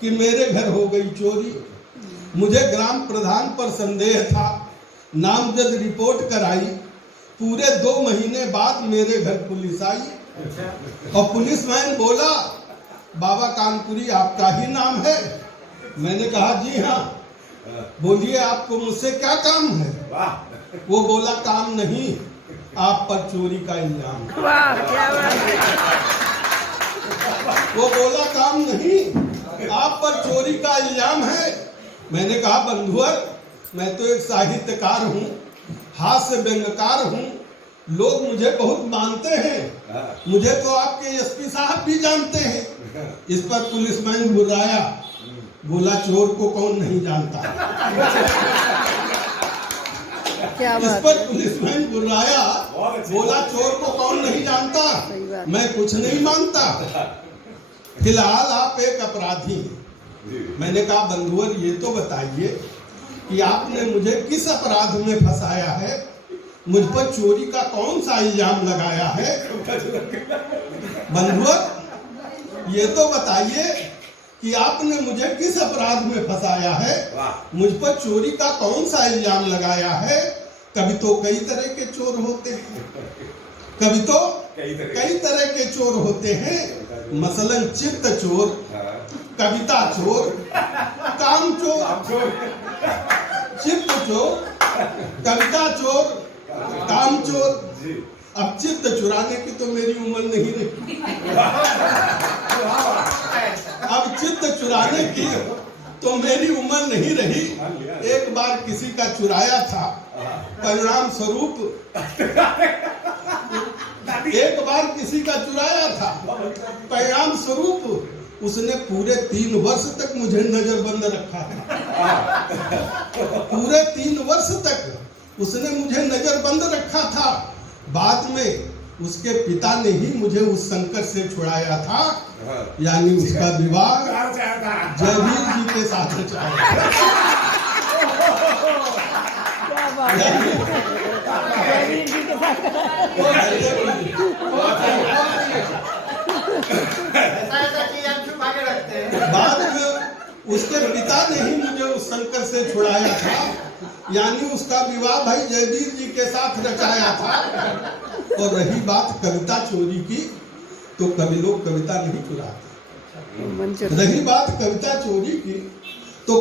कि मेरे घर हो गई चोरी। मुझे ग्राम प्रधान पर संदेह था, नामजद रिपोर्ट कराई। पूरे 2 महीने बाद मेरे घर पुलिस आई और पुलिसमैन बोला, बाबा कानपुरी आपका ही नाम है? मैंने कहा जी हाँ। बोलिए आपको मुझसे क्या काम है? वो बोला काम नहीं, आप पर चोरी का इल्जाम। वाह क्या बात है। वो बोला काम नहीं, आप पर चोरी का इल्जाम है। मैंने कहा बंधुअर, मैं तो एक साहित्यकार हूँ, हास्य व्यंग्यकार हूँ, लोग मुझे बहुत मानते हैं, मुझे तो आपके एसपी साहब भी जानते हैं। इस पर पुलिसमैन बुर्राया, बोला चोर को कौन नहीं जानता। क्या इस बात पर है। पुलिसमैन बुर्राया, बोला चोर को कौन नहीं जानता, मैं कुछ नहीं मानता, फिलहाल आप एक अपराधी हैं। मैंने कहा बंधुअर ये तो बताइए कि आपने मुझे किस अपराध में फंसाया है, मुझ पर चोरी का कौन सा इल्जाम लगाया है? बंधुअर ये तो बताइए कि आपने मुझे किस अपराध में फंसाया है, मुझ पर चोरी का कौन सा इल्जाम लगाया है? कभी तो कई तरह के चोर होते हैं, कभी तो कई तरह के चोर होते हैं, मसलन चित्त चोर, कविता चोर, काम चोर। चित्त चोर, कविता चोर, काम चोर। अब चित्त चुराने की तो मेरी उम्र नहीं रही। अब चित्त चुराने की तो मेरी उम्र नहीं रही। एक बार किसी का चुराया था, परिणाम स्वरूप एक बार किसी का चुराया था, परिणाम स्वरूप उसने पूरे 3 वर्ष तक मुझे नजरबंद रखा था। पूरे 3 वर्ष तक उसने मुझे नजरबंद रखा था। बाद में उसके पिता ने ही मुझे उस संकट से छुड़ाया था, यानी उसका विवाह जयवीर जी के साथ रचाया। क्या बात है। जयवीर जी के साथ। बाद में उसके पिता ने ही मुझे उस संकट से छुड़ाया था, यानी उसका विवाह भाई जयवीर जी के साथ रचाया था। और रही बात कविता चोरी की, तो कभी लोग कविता नहीं चुराते। रही बात कविता चोरी की, तो